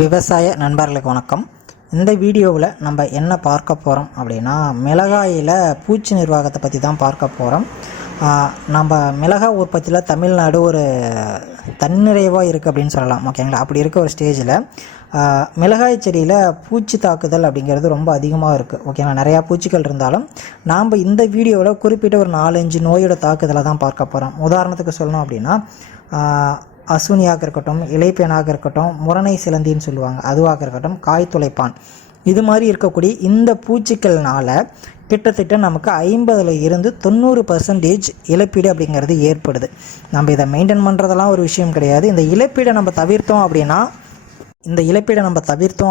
விவசாய நண்பர்களுக்கு வணக்கம். இந்த வீடியோவில் நம்ம என்ன பார்க்க போகிறோம் அப்படின்னா, மிளகாயில் பூச்சி நிர்வாகத்தை பற்றி தான் பார்க்க போகிறோம். நம்ம மிளகாய் உற்பத்தியில் தமிழ்நாடு ஒரு தன்னிறைவாக இருக்குது அப்படின்னு சொல்லலாம். ஓகேங்களா? அப்படி இருக்க ஒரு ஸ்டேஜில் மிளகாய் செடியில் பூச்சி தாக்குதல் அப்படிங்கிறது ரொம்ப அதிகமாக இருக்குது. ஓகேங்களா? நிறையா பூச்சிகள் இருந்தாலும் நாம் இந்த வீடியோவில் குறிப்பிட்ட ஒரு 4-5 நோயோட தாக்குதலை தான் பார்க்க போகிறோம். உதாரணத்துக்கு சொல்லணும் அப்படின்னா, அசுனியாக இருக்கட்டும், இலைப்பேனாக இருக்கட்டும், முரணை சிலந்தின்னு சொல்லுவாங்க, அதுவாக இருக்கட்டும், காய் துளைப்பான், இது மாதிரி இருக்கக்கூடிய இந்த பூச்சிகள்னால கிட்டத்தட்ட நமக்கு 50% இழப்பீடு அப்படிங்கிறது ஏற்படுது. நம்ம இதை மெயின்டைன் பண்ணுறதெல்லாம் ஒரு விஷயம் கிடையாது. இந்த இழப்பீடை நம்ம தவிர்த்தோம்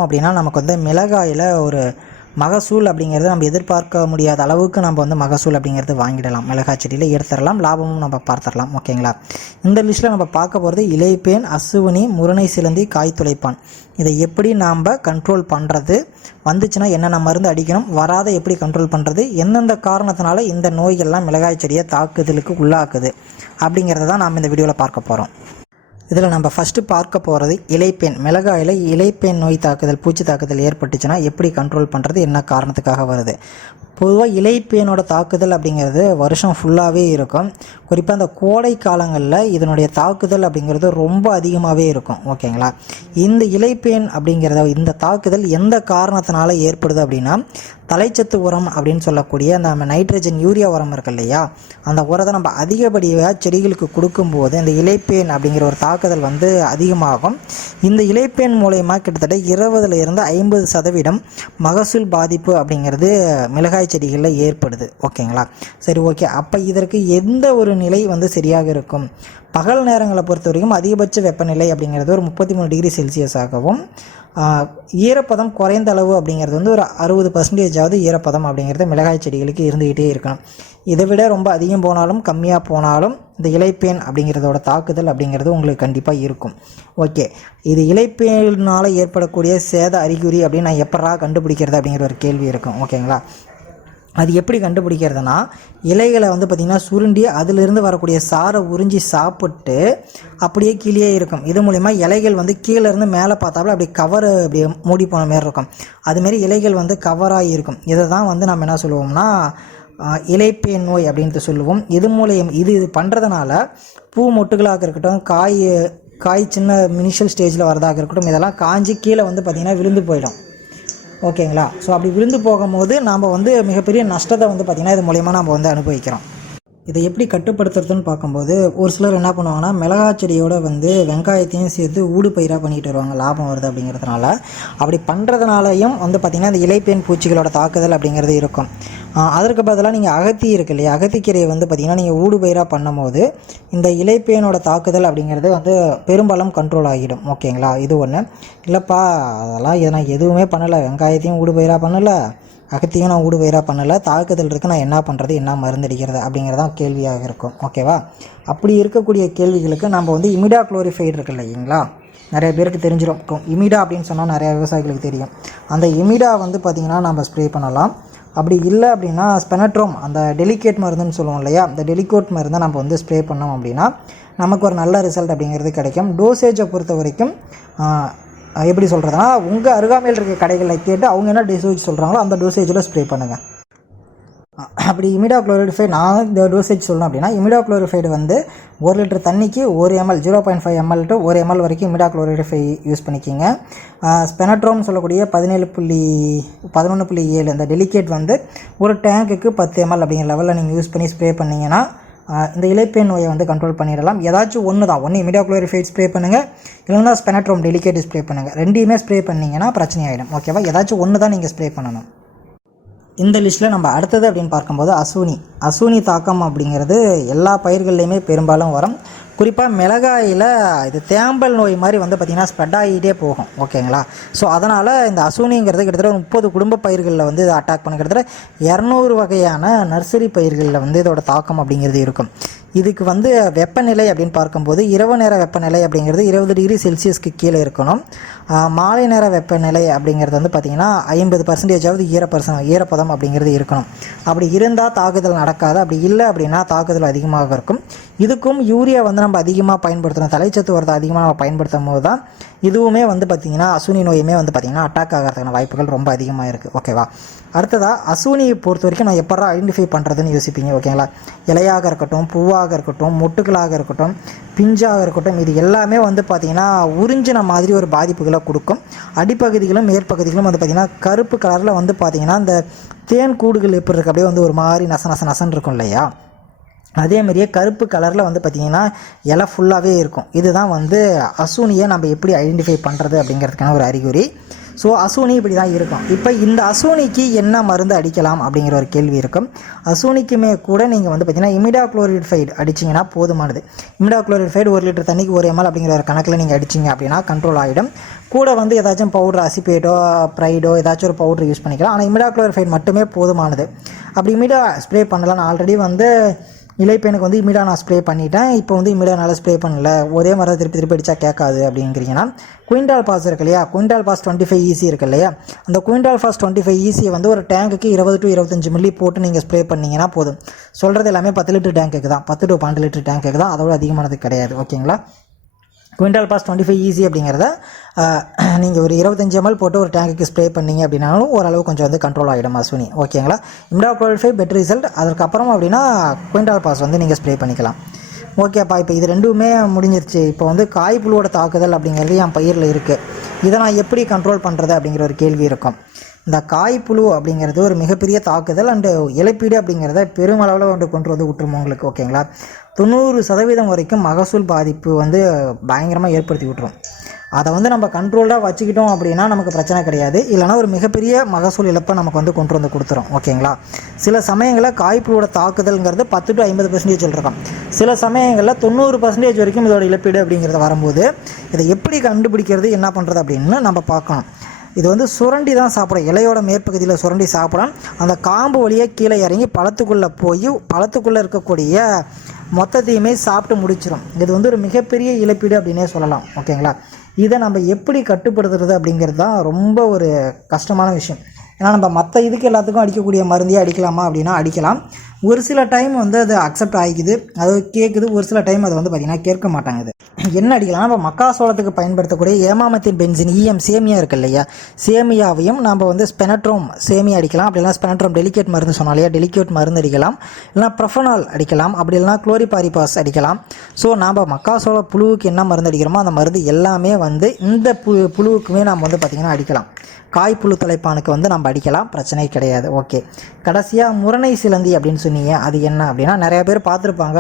அப்படின்னா நமக்கு வந்து மிளகாயில் ஒரு மகசூல் அப்படிங்கிறது நம்ம எதிர்பார்க்க முடியாத அளவுக்கு நம்ம மகசூல் அப்படிங்கிறது வாங்கிடலாம். மிளகாய் செடியில் எடுத்துடலாம், லாபமும் நம்ம பார்த்துடலாம். ஓகேங்களா? இந்த லிஸ்ட்டில் நம்ம பார்க்க போகிறது இலைப்பேன், அசுவினி, முரணை சிலந்தி, காய் துளைப்பான். இதை எப்படி நாம் கண்ட்ரோல் பண்ணுறது, வந்துச்சுன்னா என்னென்ன மருந்து அடிக்கணும், வராத எப்படி கண்ட்ரோல் பண்ணுறது, எந்தெந்த காரணத்தினால இந்த நோய்கள்லாம் மிளகாய் செடியை தாக்குதலுக்கு உள்ளாக்குது அப்படிங்கிறத தான் நாம் இந்த வீடியோவில் பார்க்க போகிறோம். இதில் நம்ம ஃபஸ்ட்டு பார்க்க போகிறது இலைப்பேன். மிளகாயில் இலைப்பேன் நோய் தாக்குதல், பூச்சி தாக்குதல் ஏற்பட்டுச்சுன்னா எப்படி கண்ட்ரோல் பண்ணுறது, என்ன காரணத்துக்காக வருது. பொதுவாக இலைப்பேனோட தாக்குதல் அப்படிங்கிறது வருஷம் ஃபுல்லாகவே இருக்கும். குறிப்பாக அந்த கோடை காலங்களில் இதனுடைய தாக்குதல் அப்படிங்கிறது ரொம்ப அதிகமாகவே இருக்கும். ஓகேங்களா? இந்த இலைப்பேன் அப்படிங்கிறத இந்த தாக்குதல் எந்த காரணத்தினால ஏற்படுது அப்படின்னா, தலைச்சத்து உரம் அப்படின்னு சொல்லக்கூடிய அந்த நைட்ரஜன் யூரியா உரம் இருக்கு இல்லையா, அந்த உரத்தை நம்ம அதிகப்படியாக செடிகளுக்கு கொடுக்கும்போது இந்த இலைப்பேன் அப்படிங்கிற ஒரு தாக்குதல் அதிகமாகும். இந்த இலைப்பேன் மூலயமா கிட்டத்தட்ட 20-50% மகசூல் பாதிப்பு அப்படிங்கிறது மிளகாய் செடிகளில் ஏற்படுது. ஓகேங்களா? சரி, ஓகே. அப்போ இதற்கு எந்த ஒரு நிலை சரியாக இருக்கும்? பகல் நேரங்களை பொறுத்த வரைக்கும் அதிகபட்ச வெப்பநிலை அப்படிங்கிறது ஒரு 33 டிகிரி செல்சியஸாகவும், ஈரப்பதம் குறைந்த அளவு அப்படிங்கிறது ஒரு 60% ஈரப்பதம் அப்படிங்கிறது மிளகாய் செடிகளுக்கு இருந்துக்கிட்டே இருக்கணும். இதை விட ரொம்ப அதிகம் போனாலும் கம்மியாக போனாலும் இந்த இலைப்பேன் அப்படிங்கிறதோட தாக்குதல் அப்படிங்கிறது உங்களுக்கு கண்டிப்பாக இருக்கும். ஓகே, இது இலைப்பேனால் ஏற்படக்கூடிய சேத அறிகுறி அப்படின்னு நான் எப்படா கண்டுபிடிக்கிறது அப்படிங்கிற ஒரு கேள்வி இருக்கும். ஓகேங்களா? அது எப்படி கண்டுபிடிக்கிறதுனா, இலைகளை பார்த்திங்கன்னா சுருண்டி அதிலிருந்து வரக்கூடிய சாரை உறிஞ்சி சாப்பிட்டு அப்படியே கீழே இருக்கும். இது மூலிமா இலைகள் கீழேருந்து மேலே பார்த்தாப்புல அப்படி கவர் அப்படியே மூடி போன மாரி இருக்கும். அதுமாரி இலைகள் கவராகி இருக்கும். இதை தான் நம்ம என்ன சொல்லுவோம்னா இலைப்பேன் நோய் அப்படின்ட்டு சொல்லுவோம். இது மூலியம் இது பண்ணுறதுனால பூ மொட்டுகளாக இருக்கட்டும், காய் சின்ன இனிஷியல் ஸ்டேஜில் வரதாக இருக்கட்டும், இதெல்லாம் காஞ்சி கீழே பார்த்திங்கன்னா விழுந்து போயிடும். ஓகேங்களா? ஸோ அப்படி விழுந்து போகும்போது நாம் மிகப்பெரிய நஷ்டத்தை பார்த்திங்கன்னா இது மூலயமா நம்ம அனுபவிக்கிறோம். இதை எப்படி கட்டுப்படுத்துறதுன்னு பார்க்கும்போது, ஒரு சிலர் என்ன பண்ணுவாங்கன்னா, மிளகாய் செடியோட வெங்காயத்தையும் சேர்த்து ஊடு பயிராக பண்ணிட்டு வருவாங்க, லாபம் வருது அப்படிங்கிறதுனால. அப்படி பண்ணுறதுனாலையும் பார்த்திங்கன்னா இந்த இலைப்பேன் பூச்சிகளோட தாக்குதல் அப்படிங்கிறது இருக்கும். அதற்கு பதிலாக நீங்கள் அகத்தி இருக்கு இல்லையா, அகத்திக்கீரையை பார்த்திங்கன்னா நீங்கள் ஊடு பயிராக பண்ணும் போது இந்த இலைப்பேனோட தாக்குதல் அப்படிங்கிறது பெரும்பாலும் கண்ட்ரோல் ஆகிடும். ஓகேங்களா? இது ஒன்று. இல்லைப்பா, அதெல்லாம் நான் எதுவுமே பண்ணலை, வெங்காயத்தையும் ஊடு பயிராக பண்ணலை, அகத்தியும் நான் ஊடு பயிராக பண்ணலை, தாக்குதல் இருக்குது, நான் என்ன பண்ணுறது, என்ன மருந்து அடிக்கிறது அப்படிங்கிறதான் கேள்வியாக இருக்கும். ஓகேவா? அப்படி இருக்கக்கூடிய கேள்விகளுக்கு நம்ம இமிடா குளோரிஃபைடு இருக்கு இல்லைங்களா, நிறைய பேருக்கு தெரிஞ்சிருக்கும். இமிடா அப்படின்னு சொன்னால் நிறையா விவசாயிகளுக்கு தெரியும். அந்த இமிடா பார்த்திங்கன்னா நம்ம ஸ்ப்ரே பண்ணலாம். அப்படி இல்லை அப்படின்னா ஸ்பெனட்ரோம், அந்த டெலிகேட் மருந்துன்னு சொல்லுவோம் இல்லையா, அந்த டெலிகேட் மருந்தை நம்ம ஸ்ப்ரே பண்ணோம் அப்படின்னா நமக்கு ஒரு நல்ல ரிசல்ட் அப்படிங்கிறது கிடைக்கும். டோசேஜை பொறுத்த வரைக்கும் எப்படி சொல்கிறதுனா, உங்கள் அருகாமையில் இருக்க கடைகளில் கேட்டு அவங்க என்ன டோசேஜ் சொல்கிறாங்களோ அந்த டோசேஜில் ஸ்ப்ரே பண்ணுங்கள். அப்படி இமிடா குளோரிஃபைடு நான் இந்த டோசேஜ் சொல்லணும் அப்படின்னா, இமிடா குளோரிஃபைடு 1 லிட்டர் தண்ணிக்கு 1 ml 0.5 ml to 1 ml வரைக்கும் இமிடா குளோரிஃபை யூஸ் பண்ணிக்கிங்க. ஸ்பெனட்ரோம் சொல்லக்கூடிய 11.7 இந்த டெலிகேட் ஒரு டேங்குக்கு 10 ml அப்படிங்கிற லெவலில் நீங்கள் யூஸ் பண்ணி ஸ்ப்ரே பண்ணிங்கன்னா இந்த இலைப்பேன் நோயை கண்ட்ரோல் பண்ணிடலாம். ஏதாச்சும் ஒன்று இமிடா குளோரிஃபைட் ஸ்ப்ரே பண்ணுங்கள், இல்லைன்னா ஸ்பெனட்ரோம் டெலிகேட் ஸ்ப்ரே பண்ணுங்கள். ரெண்டையுமே ஸ்ப்ரே பண்ணிங்கன்னா பிரச்சனை ஆகிடும். ஓகேவா? ஏதாச்சும் ஒன்று தான் நீங்கள் ஸ்ப்ரே பண்ணணும். இந்த லிஸ்ட்டில் நம்ம அடுத்தது அப்படின்னு பார்க்கும்போது அசுனி தாக்கம் அப்படிங்கிறது எல்லா பயிர்கள்லையுமே பெரும்பாலும் வரும். குறிப்பாக மிளகாயில் இது தேம்பல் நோய் மாதிரி பார்த்திங்கன்னா ஸ்ப்ரெட் ஆகிட்டே போகும். ஓகேங்களா? ஸோ அதனால் இந்த அசுனிங்கிறது கிட்டத்தட்ட 30 குடும்ப பயிர்களில் இது அட்டாக் பண்ண கிட்டத்தட்ட 200 வகையான நர்சரி பயிர்களில் இதோட தாக்கம் அப்படிங்கிறது இருக்கும். இதுக்கு வெப்பநிலை அப்படின்னு பார்க்கும்போது, இரவு நேர வெப்பநிலை அப்படிங்கிறது 20 டிகிரி செல்சியஸ்க்கு கீழே இருக்கணும். மாலை நேர வெப்பநிலை அப்படிங்கிறது பார்த்திங்கன்னா 50% ஈரப்பதம் அப்படிங்கிறது இருக்கணும். அப்படி இருந்தால் தாக்குதல் நடக்காது. அப்படி இல்லை அப்படின்னா தாக்குதல் அதிகமாக இருக்கும். இதுக்கும் யூரியா நம்ம நம்ம அதிகமாக பயன்படுத்துகிறோம், தலைச்சத்து உரத்தை அதிகமாக நம்ம பயன்படுத்தும் போது தான் இதுவுமே வந்து பார்த்திங்கன்னா அசுனி நோயுமே வந்து பார்த்திங்கன்னா அட்டாக் ஆகிறதுக்கான வாய்ப்புகள் ரொம்ப அதிகமாக இருக்குது. ஓகேவா? அடுத்ததாக அசுனியை பொறுத்த வரைக்கும் நான் எப்போ ஐடென்டிஃபை பண்ணுறதுன்னு யோசிப்பீங்க. ஓகேங்களா? இலையாக இருக்கட்டும், பூவாக இருக்கட்டும், மொட்டுக்களாக இருக்கட்டும், பிஞ்சாக இருக்கட்டும், இது எல்லாமே வந்து பார்த்திங்கன்னா உறிஞ்சின மாதிரி ஒரு பாதிப்புகளை கொடுக்கும். அடிப்பகுதிகளும் மேற்பகுதிகளும் வந்து பார்த்திங்கன்னா கருப்பு கலரில் வந்து பார்த்திங்கன்னா இந்த தேன் கூடுகள் எப்படி இருக்குது அப்படியே வந்து ஒரு மாதிரி நசன்னு இருக்கும் இல்லையா? அதேமாரியே கருப்பு கலரில் வந்து பார்த்திங்கன்னா இலை ஃபுல்லாகவே இருக்கும். இதுதான் வந்து அசுனியை நம்ம எப்படி ஐடென்டிஃபை பண்ணுறது அப்படிங்கிறதுக்கான ஒரு அறிகுறி. ஸோ அசுனி இப்படி தான் இருக்கும். இப்போ இந்த அசுனிக்கு என்ன மருந்து அடிக்கலாம் அப்படிங்கிற ஒரு கேள்வி இருக்கும். அசுனிக்குமே கூட நீங்கள் வந்து பார்த்திங்கன்னா இமிடாக்ளோரிஃபைடு அடிச்சிங்கன்னா போதுமானது. இமிடாக்ளோரிஃபைடு 1 லிட்டர் தண்ணிக்கு 1 ml அப்படிங்கிற ஒரு கணக்கில் நீங்கள் அடிச்சிங்க அப்படின்னா கண்ட்ரோல் ஆகிடும். கூட வந்து ஏதாச்சும் பவுடர் அசிபேட்டோ ப்ரைடோ ஏதாச்சும் ஒரு பவுடர் யூஸ் பண்ணிக்கலாம். ஆனால் இமிடாக்ளோரிஃபைடு மட்டுமே போதுமானது. அப்படி இமிடா ஸ்ப்ரே பண்ணலாம். நான் ஆல்ரெடி வந்து இலைப்பெனுக்கு வந்து இமிடா நான் ஸ்ப்ரே பண்ணிட்டேன். இப்போ வந்து இமிடா நல்லா ஸ்ப்ரே பண்ணல, ஒரே மாதிரி திருப்பி அடித்தா கேட்காது அப்படிங்கிறீங்கன்னா குயின்டால் பாஸ் இருக்கு இல்லையா, குயின்டால் பாஸ் 25 EC இருக்கு இல்லையா, அந்த குயின்டால் பாஸ் 25 EC வந்து ஒரு டேங்குக்கு 20 to 25 மில்லி போட்டு நீங்கள் ஸ்ப்ரே பண்ணிங்கன்னா போதும். சொல்கிறது எல்லாமே 10 லிட்டர் டேங்குக்கு தான், 10 to 12 லிட்டர் டேங்குக்கு தான், அதோட அதிகமானது கிடையாது. ஓகேங்களா? குயின்டால் பாஸ் 25 EC அப்படிங்கிறத நீங்கள் ஒரு 25 ml போட்டு ஒரு டேங்குக்கு ஸ்ப்ரே பண்ணிங்க அப்படின்னாலும் ஓரளவு கொஞ்சம் வந்து கண்ட்ரோல் ஆகிடும் அசுனி. ஓகேங்களா? இமிடாக்ளோரிஃபைடு பெட்டர் ரிசல்ட். அதற்கப்புறம் அப்படின்னா குயின்டால் பாஸ் வந்து நீங்கள் ஸ்ப்ரே பண்ணிக்கலாம். ஓகேப்பா, இப்போ இது ரெண்டுமே முடிஞ்சிருச்சு. இப்போ வந்து காய்ப்புழுவோட தாக்குதல் அப்படிங்கிறது என் பயிரில் இருக்குது. இதை நான் எப்படி கண்ட்ரோல் பண்ணுறது அப்படிங்கிற ஒரு கேள்வி இருக்கும். இந்த காய்ப்புழு அப்படிங்கிறது ஒரு மிகப்பெரிய தாக்குதல் அண்டு இழப்பீடு அப்படிங்கிறத பெருமளவில் கொண்டு வந்து விட்டுரும் உங்களுக்கு. ஓகேங்களா? 90% வரைக்கும் மகசூல் பாதிப்பு வந்து பயங்கரமாக ஏற்படுத்தி விட்டுரும். அதை வந்து நம்ம கண்ட்ரோல்டாக வச்சுக்கிட்டோம் அப்படின்னா நமக்கு பிரச்சனை கிடையாது. இல்லைனா ஒரு மிகப்பெரிய மகசூல் இழப்பை நமக்கு வந்து கொண்டு வந்து கொடுத்துரும். ஓகேங்களா? சில சமயங்களில் காய்ப்புழுவோட தாக்குதல்ங்கிறது 10 to 50% இருக்கும். சில சமயங்களில் 90% வரைக்கும் இதோட இழப்பீடு அப்படிங்கிறது வரும்போது இதை எப்படி கண்டுபிடிக்கிறது, என்ன பண்ணுறது அப்படின்னு நம்ம பார்க்கணும். இது வந்து சுரண்டி தான் சாப்பிடும். இலையோட மேற்பகுதியில் சுரண்டி சாப்பிடும். அந்த காம்பு வழியாக கீழே இறங்கி பழத்துக்குள்ளே போய் பழத்துக்குள்ளே இருக்கக்கூடிய மொத்தத்தையுமே சாப்பிட்டு முடிச்சிடும். இது வந்து ஒரு மிகப்பெரிய இழப்பீடு அப்படின்னே சொல்லலாம். ஓகேங்களா? இதை நம்ம எப்படி கட்டுப்படுத்துறது அப்படிங்கிறது தான் ரொம்ப ஒரு கஷ்டமான விஷயம். ஏன்னா நம்ம மற்ற இதுக்கு எல்லாத்துக்கும் அடிக்கக்கூடிய மருந்தையே அடிக்கலாமா அப்படின்னா அடிக்கலாம். ஒரு சில டைம் வந்து அது அக்செப்ட் ஆகிக்குது, அது கேட்குது. ஒரு சில டைம் அது வந்து பார்த்திங்கன்னா கேட்க மாட்டாங்குது. என்ன அடிக்கலாம்? நம்ம மக்காசோளத்துக்கு பயன்படுத்தக்கூடிய ஏமாமெத்தின் பென்சின் சேமியா இருக்குது இல்லையா, சேமியாவையும் நம்ம வந்து ஸ்பெனட்ரோம் சேமியா அடிக்கலாம். அப்படி இல்லைனா ஸ்பெனட்ரோம் டெலிகேட் மருந்து சொன்னாலையா, டெலிகேட் மருந்து அடிக்கலாம். இல்லைனா ப்ரொஃபனால் அடிக்கலாம். அப்படி இல்லைனா குளோரிபாரிபாஸ் அடிக்கலாம். ஸோ நம்ம மக்காசோள புழுவுக்கு என்ன மருந்து அடிக்கிறோமோ அந்த மருந்து எல்லாமே வந்து இந்த புழுவுக்குமே நம்ம வந்து பார்த்திங்கன்னா அடிக்கலாம். காய்ப்புழு தலைப்பானுக்கு வந்து நம்ம அடிக்கலாம், பிரச்சனை கிடையாது. ஓகே, கடைசியாக முரணை சிலந்தி அப்படின்னு சொன்னீங்க. அது என்ன அப்படின்னா நிறையா பேர் பார்த்துருப்பாங்க,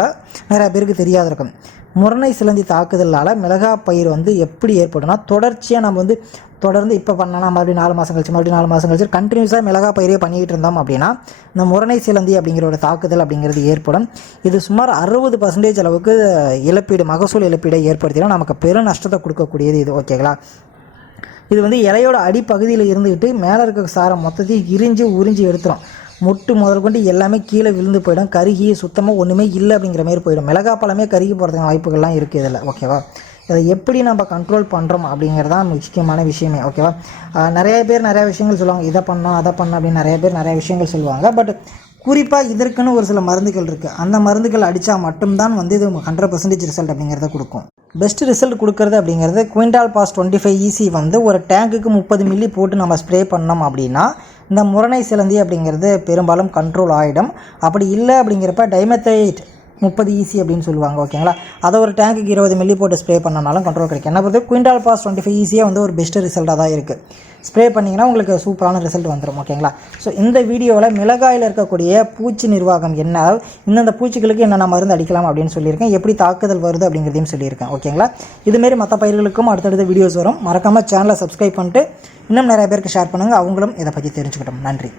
நிறையா பேருக்கு தெரியாது இருக்கும். முரணை சிலந்தி தாக்குதலால் மிளகா பயிர் வந்து எப்படி ஏற்படும்னா தொடர்ச்சியாக நம்ம வந்து தொடர்ந்து இப்போ பண்ணனா மறுபடியும் 4 மாதம் கழிச்சு மறுபடியும் 4 மாதம் கழிச்சு கண்டினியூஸாக மிளகா பயிரே பண்ணிக்கிட்டு இருந்தோம் அப்படின்னா இந்த முரணை சிலந்தி அப்படிங்கிற ஒரு தாக்குதல் அப்படிங்கிறது ஏற்படும். இது சுமார் 60% அளவுக்கு இழப்பீடு, மகசூல் இழப்பீடை ஏற்படுத்தினா நமக்கு பெரும் நஷ்டத்தை கொடுக்கக்கூடியது இது. ஓகேங்களா? இது வந்து இலையோட அடிப்பகுதியில் இருந்துக்கிட்டு மேலே இருக்க சாரம் மொத்தத்தையும் உறிஞ்சி எடுத்துரும். மொட்டு முதல் கொண்டு எல்லாமே கீழே விழுந்து போயிடும், கருகி சுத்தமாக ஒன்றுமே இல்லை அப்படிங்கிற மாதிரி போயிடும். மிளகா பழமே கருகி போகிறதுக்கு வாய்ப்புகள்லாம் இருக்குது இதில். ஓகேவா? இதை எப்படி நம்ம கண்ட்ரோல் பண்ணுறோம் அப்படிங்கிறது தான் முக்கியமான விஷயமே. ஓகேவா? நிறைய பேர் நிறையா விஷயங்கள் சொல்லுவாங்க, இதை பண்ணோம் அதை பண்ணோம் அப்படின்னு நிறைய பேர் நிறைய விஷயங்கள் சொல்லுவாங்க. பட் குறிப்பாக இதற்குன்னு ஒரு சில மருந்துகள் இருக்குது. அந்த மருந்துகள் அடித்தா மட்டும்தான் வந்து இது 100% ரிசல்ட் அப்படிங்கிறத கொடுக்கும். பெஸ்ட் ரிசல்ட் கொடுக்குறது அப்படிங்கிறது குயின்டால் பாஸ் 25 EC வந்து ஒரு டேங்குக்கு 30 மில்லி போட்டு நம்ம ஸ்ப்ரே பண்ணோம் அப்படின்னா இந்த முரணை சிலந்தி அப்படிங்கிறது பெரும்பாலும் கண்ட்ரோல் ஆகிடும். அப்படி இல்லை அப்படிங்கிறப்ப டைமெத்தைட் 30 EC அப்படின்னு சொல்லுவாங்க. ஓகேங்களா? அதை ஒரு டேங்குக்கு 20 மில்லி போட்டு ஸ்ப்ரே பண்ணனாலும் கண்ட்ரோல் கிடைக்கும். என்ன பொறுத்து குயின்டால் பாஸ் 25 EC வந்து ஒரு பெஸ்ட்டு ரிசல்ட்டாக தான் இருக்குது. ஸ்ப்ரே பண்ணிங்கன்னா உங்களுக்கு சூப்பரான ரிசல்ட் வந்துடும். ஓகேங்களா? ஸோ இந்த வீடியோவில் மிளகாயில் இருக்கக்கூடிய பூச்சி நிர்வாகம் என்ன, அதாவது இந்தந்த பூச்சிகளுக்கு என்னென்ன மருந்து அடிக்கலாம் அப்படின்னு சொல்லியிருக்கேன், எப்படி தாக்குதல் வருது அப்படிங்கிறதையும் சொல்லியிருக்கேன். ஓகேங்களா? இதுமாரி மற்ற பயிர்களுக்கும் அடுத்தடுத்த வீடியோஸ் வரும். மறக்காமல் சேனலை சப்ஸ்கிரைப் பண்ணிட்டு இன்னும் நிறைய பேருக்கு ஷேர் பண்ணுங்கள், அவங்களும் இதை பற்றி தெரிஞ்சுக்கிட்டோம். நன்றி.